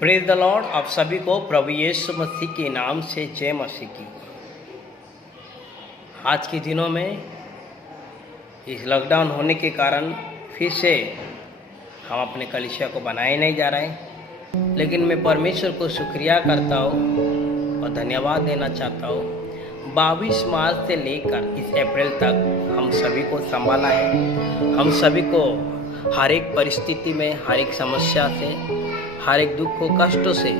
Praise the Lord. आप सभी को प्रभु यीशु मसीह के नाम से जय मसीह की। आज के दिनों में इस लॉकडाउन होने के कारण फिर से हम अपने कलीसिया को बनाए नहीं जा रहे हैं, लेकिन मैं परमेश्वर को शुक्रिया करता हूँ और धन्यवाद देना चाहता हूँ। 22 मार्च से लेकर इस अप्रैल तक हम सभी को संभाला है। हम सभी को हर एक परिस्थिति में, हर एक समस्या से, हर एक दुख को, कष्टों से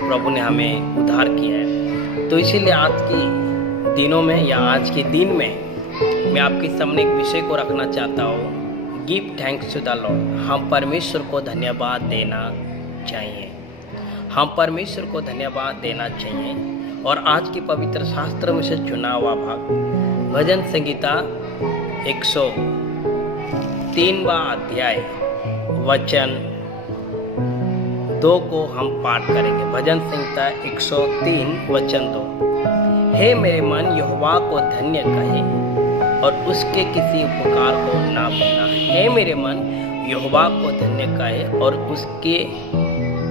प्रभु ने हमें उद्धार किया है। तो इसीलिए आज के दिनों में या आज के दिन में मैं आपके सामने एक विषय को रखना चाहता हूँ। Give thanks to the lord. हम परमेश्वर को धन्यवाद देना चाहिए। हम परमेश्वर को धन्यवाद देना चाहिए। और आज की पवित्र शास्त्र में से चुना हुआ भाग भजन संगीता 103वां अध्याय वचन 2 को हम पाठ करेंगे। भजन संहिता 103 वचन 2। हे मेरे मन यहोवा को धन्य कहे और उसके किसी उपकार को ना भूलना। हे मेरे मन यहोवा को धन्य कहे और उसके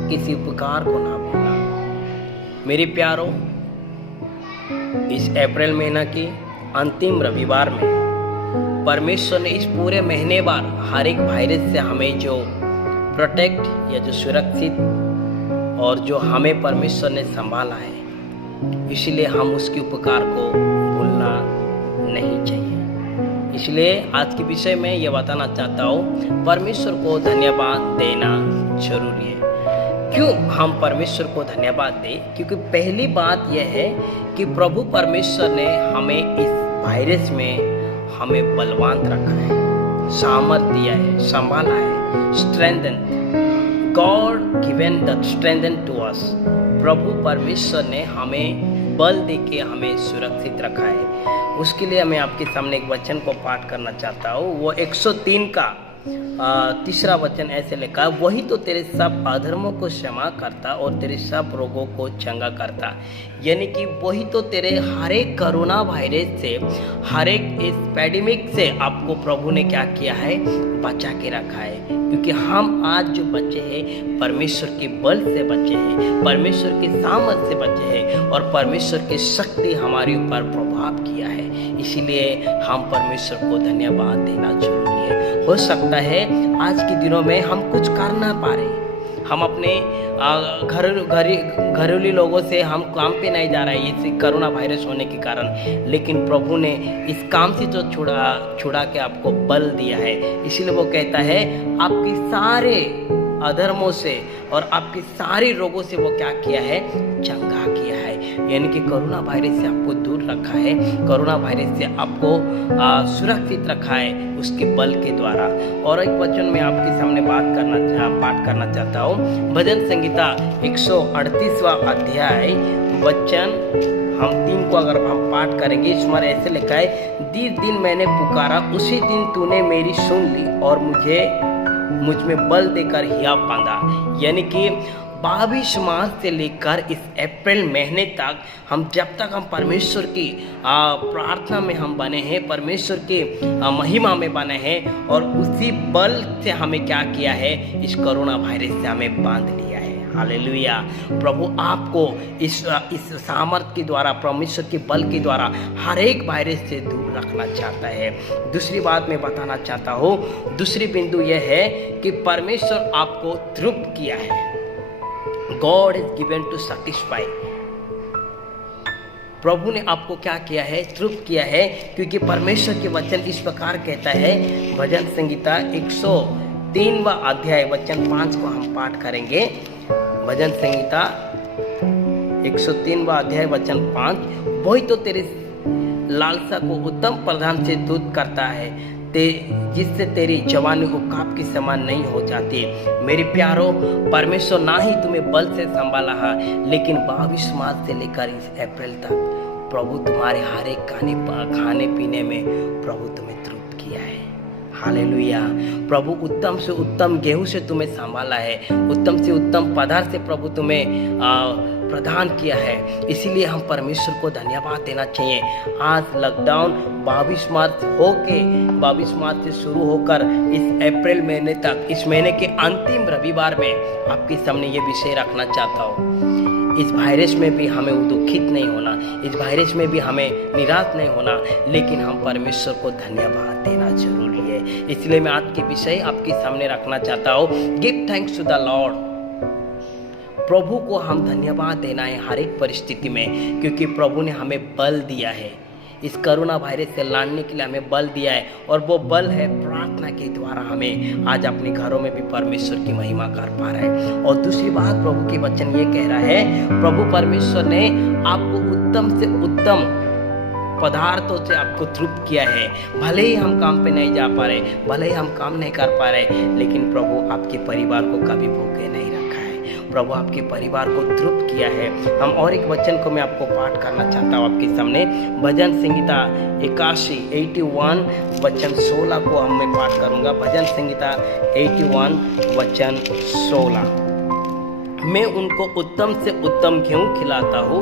किसी उपकार को ना भूलना। मेरे प्यारों, इस अप्रैल महीना के अंतिम रविवार में परमेश्वर ने इस पूरे महीने भर हर एक वायरस से हमें जो प्रोटेक्ट या जो सुरक्षित और जो हमें परमेश्वर ने संभाला है, इसलिए हम उसके उपकार को भूलना नहीं चाहिए। इसलिए आज के विषय में ये बताना चाहता हूँ, परमेश्वर को धन्यवाद देना जरूरी है। क्यों हम परमेश्वर को धन्यवाद दें? क्योंकि पहली बात यह है कि प्रभु परमेश्वर ने हमें इस वायरस में हमें बलवान रखा है, सामर्थ्य दिया है, संभाला है, strengthen, God given the strengthen to us। प्रभु परमेश्वर ने हमें बल देके हमें सुरक्षित रखा है। उसके लिए मैं आपके सामने एक वचन को पाठ करना चाहता हूँ। वो 103 का 3रा वचन ऐसे लिखा, वही तो तेरे सब अधर्मों को क्षमा करता और तेरे सब रोगों को चंगा करता। यानी कि वही तो तेरे हर एक कोरोना वायरस से, हर एक इस पैंडेमिक से आपको प्रभु ने क्या किया है, बचा के रखा है। क्योंकि हम आज जो बचे हैं परमेश्वर के बल से बचे हैं, परमेश्वर के सामर्थ्य से बचे हैं और परमेश्वर की शक्ति हमारे ऊपर प्रभाव किया है। इसीलिए हम परमेश्वर को धन्यवाद देना जरूरी है। हो सकता है आज के दिनों में हम कुछ कर ना पा रहे, हम अपने घरेलू लोगों से हम काम पे नहीं जा रहे हैं इस कोरोना वायरस होने के कारण, लेकिन प्रभु ने इस काम से जो छुड़ा के आपको बल दिया है। इसीलिए वो कहता है आपके सारे अधर्मों से और आपके सारे रोगों से वो क्या किया है, चंगा किया है। यानी कि कोरोना वायरस से आपको दूर रखा है, कोरोना वायरस से आपको सुरक्षित रखा है उसके बल के द्वारा। और एक वचन में आपके सामने पाठ करना चाहता हूँ। भजन संगीता 138वां अध्याय वचन हम 3 को अगर हम पाठ करेंगे, इसमें ऐसे लिखा है, जिस दिन मैंने पुकारा उसी दिन तूने मेरी सुन ली और मुझ में बल देकर हिया बांधा। यानी कि 22 मार्च से लेकर इस अप्रैल महीने तक जब तक हम परमेश्वर की प्रार्थना में हम बने हैं, परमेश्वर के महिमा में बने हैं और उसी बल से हमें क्या किया है, इस कोरोना वायरस से हमें बांध लिया है। हालेलुया। प्रभु आपको इस सामर्थ्य के द्वारा, परमेश्वर के बल के द्वारा हर एक वायरस से दूर रखना चाहता है। दूसरी बात मैं बताना चाहता हूँ, दूसरी बिंदु यह है कि परमेश्वर आपको तृप्त किया है। God is given to satisfy। प्रभु ने आपको क्या किया है, तृप्त किया है। क्योंकि परमेश्वर के वचन इस प्रकार कहता है, भजन संगीता 103वां अध्याय वचन 5 को हम पाठ करेंगे। भजन संगीता 103वां अध्याय वचन 5, वही तो तेरे लालसा को उत्तम प्रधान से दूध करता है, जिससे तेरी जवानी उकाब के समान नहीं हो जाती। मेरे प्यारों, परमेश्वर ना ही तुम्हें बल से संभाला है, लेकिन 22 मार्च से लेकर इस अप्रैल तक प्रभु तुम्हारे हर एक खाने पीने में प्रभु तुम्हें तृप्त किया है। हालेलुया। प्रभु उत्तम से उत्तम गेहूं से तुम्हें संभाला है, उत्तम से उत्तम पदार्थ से प्रभु तुम्हें प्रदान किया है, इसीलिए हम परमेश्वर को धन्यवाद देना चाहिए। आज लॉकडाउन 22 मार्च से शुरू होकर इस अप्रैल महीने तक, इस महीने के अंतिम रविवार में आपके सामने ये विषय रखना चाहता हूँ। इस वायरस में भी हमें दुखित नहीं होना, इस वायरस में भी हमें निराश नहीं होना, लेकिन हम परमेश्वर को धन्यवाद देना जरूरी है। इसलिए मैं आज के विषय आपके सामने रखना चाहता हूँ, give thanks to the Lord. प्रभु को हम धन्यवाद देना है हर एक परिस्थिति में, क्योंकि प्रभु ने हमें बल दिया है। इस कोरोना वायरस से लड़ने के लिए हमें बल दिया है, और वो बल है प्रार्थना के द्वारा हमें आज अपने घरों में भी परमेश्वर की महिमा कर पा रहा है। और दूसरी बात, प्रभु के वचन ये कह रहा है, प्रभु परमेश्वर ने आपको उत्तम से उत्तम पदार्थों से आपको तृप्त किया है। भले ही हम काम पे नहीं जा पा रहे, भले ही हम काम नहीं कर पा रहे, लेकिन प्रभु आपके परिवार को कभी भूखे नहीं रखा है। प्रभु आपके परिवार को तृप्त किया है। हम और एक वचन को मैं आपको पाठ करना चाहता हूँ आपके सामने। भजन संहिता 81 वचन 16 को मैं पाठ करूँगा। भजन संहिता 81 वचन 16। मैं उनको उत्तम से उत्तम गेहूँ खिलाता हूँ,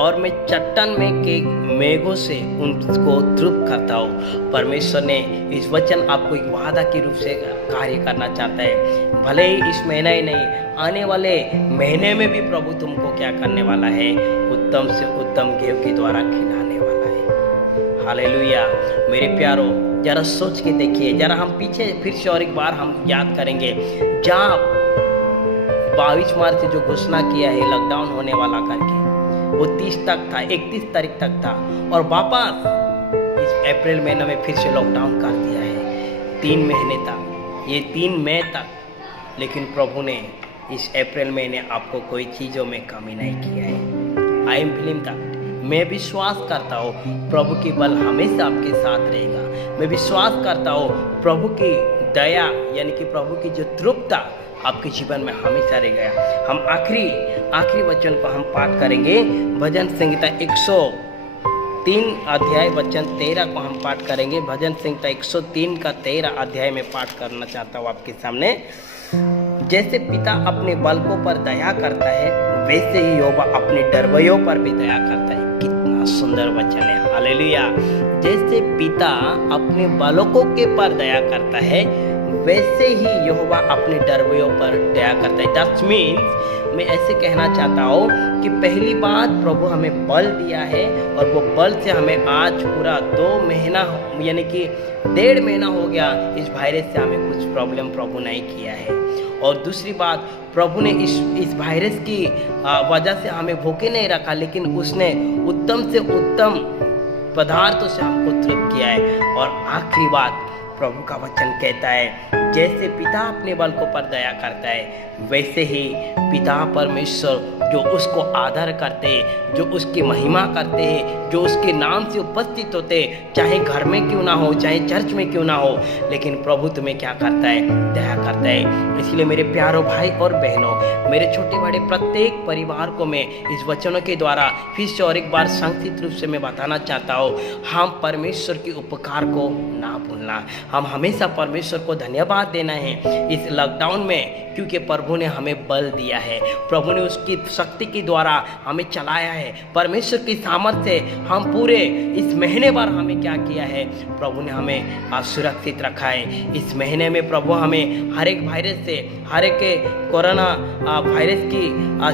और मैं चट्टान में के मेघों से उनको तृप्त करता हूँ। परमेश्वर ने इस वचन आपको एक वादा के रूप से कार्य करना चाहता है। भले ही इस महीना ही नहीं, आने वाले महीने में भी प्रभु तुमको क्या करने वाला है, उत्तम से उत्तम गेहूँ के द्वारा खिलाने वाला है। हालेलुया। मेरे प्यारो, जरा सोच के देखिए, जरा हम पीछे फिर से और एक बार हम याद करेंगे। जब 22 मार्च से जो घोषणा किया है लॉकडाउन होने वाला करके, वो 30 तक था, 31 तारीख तक था, और वापस इस अप्रैल महीने में फिर से लॉकडाउन कर दिया है 3 महीने तक, ये 3 मई तक। लेकिन प्रभु ने इस अप्रैल महीने आपको कोई चीज़ों में कमी नहीं किया है। I am believe that. मैं विश्वास करता हूँ प्रभु की बल हमेशा आपके साथ रहेगा। मैं विश्वास करता हूँ प्रभु की दया, यानी कि प्रभु की जो तृप्तता आपके जीवन में हमेशा रह गया। हम आखिरी वचन को हम पाठ करेंगे। भजन संहिता 103 अध्याय वचन 13 को हम पाठ करेंगे। भजन संहिता 103 का 13 अध्याय में पाठ करना चाहता हूँ आपके सामने। जैसे पिता अपने बालकों पर दया करता है, वैसे ही यहोवा अपने डरवैयों पर भी दया करता है। कितना सुंदर वचन है। हालेलुया। जैसे पिता अपने बालकों के पर दया करता है, वैसे ही यहोवा अपने डरवैयों पर दया करता है। दैट मीन्स मैं ऐसे कहना चाहता हूँ कि पहली बात, प्रभु हमें बल दिया है, और वो बल से हमें आज पूरा 2 महीना, यानी कि 1.5 महीना हो गया, इस वायरस से हमें कुछ प्रॉब्लम प्रभु नहीं किया है। और दूसरी बात, प्रभु ने इस वायरस की वजह से हमें भूखे नहीं रखा, लेकिन उसने उत्तम से उत्तम पदार्थों से हमको तृप्त किया है। और आखिरी बात, प्रभु का वचन कहता है, जैसे पिता अपने बालकों पर दया करता है, वैसे ही पिता परमेश्वर जो उसको आदर करते हैं, जो उसकी महिमा करते हैं, जो उसके नाम से उपस्थित होते हैं, चाहे घर में क्यों ना हो, चाहे चर्च में क्यों ना हो, लेकिन प्रभु तुम्हें क्या करता है, दया करता है। इसलिए मेरे प्यारों भाई और बहनों, मेरे छोटे बड़े प्रत्येक परिवार को मैं इस वचनों के द्वारा फिर से और एक बार संक्षिप्त रूप से मैं बताना चाहता हूँ, हम परमेश्वर के उपकार को ना भूलना। हम हमेशा परमेश्वर को धन्यवाद देना है इस लॉकडाउन में, क्योंकि प्रभु ने हमें बल दिया है। प्रभु ने उसकी शक्ति के द्वारा हमें चलाया है। परमेश्वर की सामर्थ्य से हम पूरे इस महीने भर हमें क्या किया है, प्रभु ने हमें सुरक्षित रखा है। इस महीने में प्रभु हमें हर एक वायरस से, हर एक कोरोना वायरस की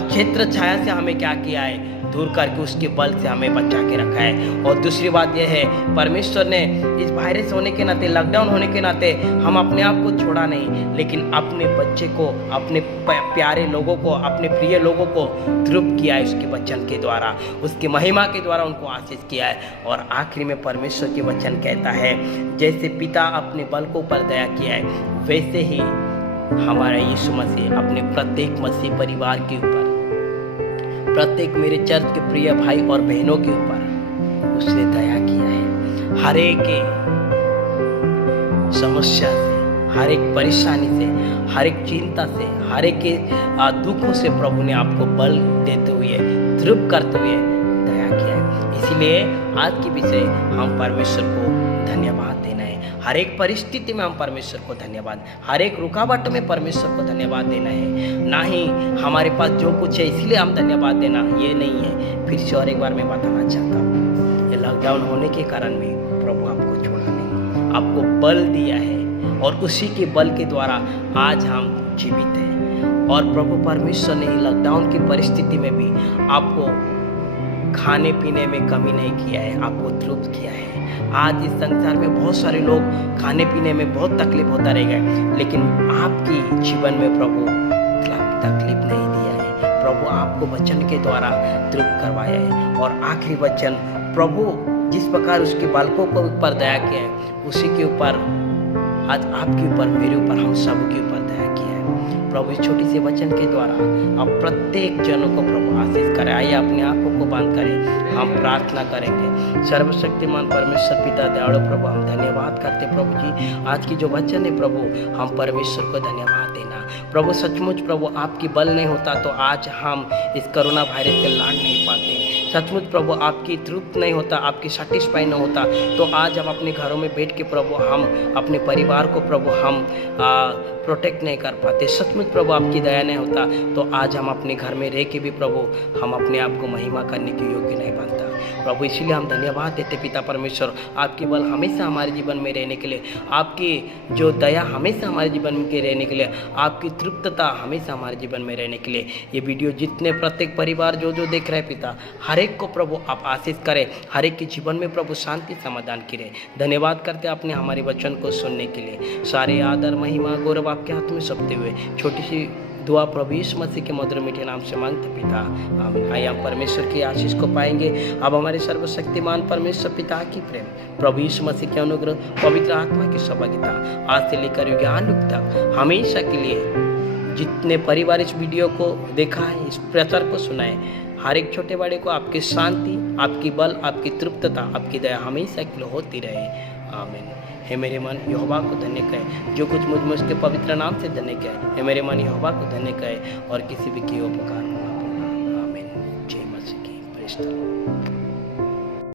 क्षेत्र छाया से हमें क्या किया है, दूर करके उसके बल से हमें बचा के रखा है। और दूसरी बात यह है, परमेश्वर ने इस वायरस होने के नाते, लॉकडाउन होने के नाते हम अपने आप को छोड़ा नहीं, लेकिन अपने बच्चे को, अपने प्यारे लोगों को, अपने प्रिय लोगों को तृप्त किया है उसके वचन के द्वारा, उसकी महिमा के द्वारा उनको आशीष किया है। और आखिरी में परमेश्वर के वचन कहता है, जैसे पिता अपने बालकों पर दया किया है, वैसे ही हमारा यीशु मसीह अपने प्रत्येक मसीह परिवार के ऊपर, प्रत्येक मेरे चर्च के प्रिय भाई और बहनों के ऊपर उसने दया किया है। हर एक समस्या से, हर एक परेशानी से, हर एक चिंता से, हर एक दुखों से प्रभु ने आपको बल देते हुए, तृप्त करते हुए दया किया है। इसीलिए आज के विषय हम परमेश्वर को धन्यवाद देना है। हर एक परिस्थिति में हम परमेश्वर को धन्यवाद, हर एक रुकावट में परमेश्वर को धन्यवाद देना है। ना ही हमारे पास जो कुछ है इसलिए हम धन्यवाद देना, ये नहीं है। फिर से और एक बार मैं बताना चाहता हूँ, ये लॉकडाउन होने के कारण में प्रभु आपको छोड़ा नहीं, आपको बल दिया है और उसी के बल के द्वारा आज हम जीवित हैं। और प्रभु परमेश्वर ने लॉकडाउन की परिस्थिति में भी आपको खाने पीने में कमी नहीं किया है, आपको तृप्त किया है। आज इस संसार में बहुत सारे लोग खाने पीने में बहुत तकलीफ होता रहेगा, लेकिन आपकी जीवन में प्रभु तकलीफ नहीं दिया है। प्रभु आपको वचन के द्वारा तृप्त करवाया है। और आखिरी वचन, प्रभु जिस प्रकार उसके बालकों को ऊपर दया किया है, उसी के ऊपर आज आपके ऊपर, मेरे ऊपर, हम सब के ऊपर दया किया है। प्रभु इस छोटी सी वचन के द्वारा आप प्रत्येक जनों को प्रभु आशीष करें। आइए अपनी आंखों को बंद करें, हम प्रार्थना करेंगे। सर्वशक्तिमान परमेश्वर पिता दयालु प्रभु, हम धन्यवाद करते प्रभु जी, आज की जो वचन है प्रभु, हम परमेश्वर को धन्यवाद देना। प्रभु सचमुच प्रभु आपकी बल नहीं होता तो आज हम इस कोरोना वायरस से लड़ नहीं पाते। सचमुच प्रभु आपकी तृप्त नहीं होता, आपकी सेटिस्फाई नहीं होता तो आज हम अपने घरों में बैठ के प्रभु हम अपने परिवार को प्रभु हम प्रोटेक्ट नहीं कर पाते। सचमुच प्रभु आपकी दया नहीं होता तो आज हम अपने घर में रह के भी प्रभु हम अपने आप को महिमा करने के योग्य नहीं बनता। प्रभु इसीलिए हम धन्यवाद देते पिता परमेश्वर, आपकी बल हमेशा हमारे जीवन में रहने के लिए, आपकी जो दया हमेशा हमारे जीवन में रहने के लिए, आपकी तृप्तता हमेशा हमारे जीवन में रहने के लिए। ये वीडियो जितने प्रत्येक परिवार जो देख रहे हैं पिता, हर एक को प्रभु आप आशीष करें, हर एक के जीवन में प्रभु शांति समाधान की रहे। धन्यवाद करते आपने हमारे वचन को सुनने के लिए। सारे आदर महिमा गौरव आपके हाथ में सौंपते हुए छोटी सी दुआ प्रभु यीशु मसीह के मधुर मीठे नाम से मांगते पिता, आमीन। आइए हम परमेश्वर की आशीष को पाएंगे। अब हमारे सर्वशक्तिमान परमेश्वर पिता की प्रेम, प्रभु यीशु मसीह के अनुग्रह, पवित्र आत्मा की सहभागिता आज से लेकर युगान युग तक हमेशा के लिए, जितने परिवार इस वीडियो को देखा है, इस प्रचार को सुना है, हर एक छोटे बड़े को आपकी शांति, आपकी बल, आपकी तृप्तता, आपकी दया हमेशा के लिए होती रहे, आमीन। हे मेरे मन यहोवा को धन्य कहे, जो कुछ मुझ में उसके पवित्र नाम से धन्य कहे। हे मेरे मन यहोवा को धन्य कहे और किसी भी की उपकार को ना भूलना, आमीन। जय मसीह की, प्रेज़ द लॉर्ड।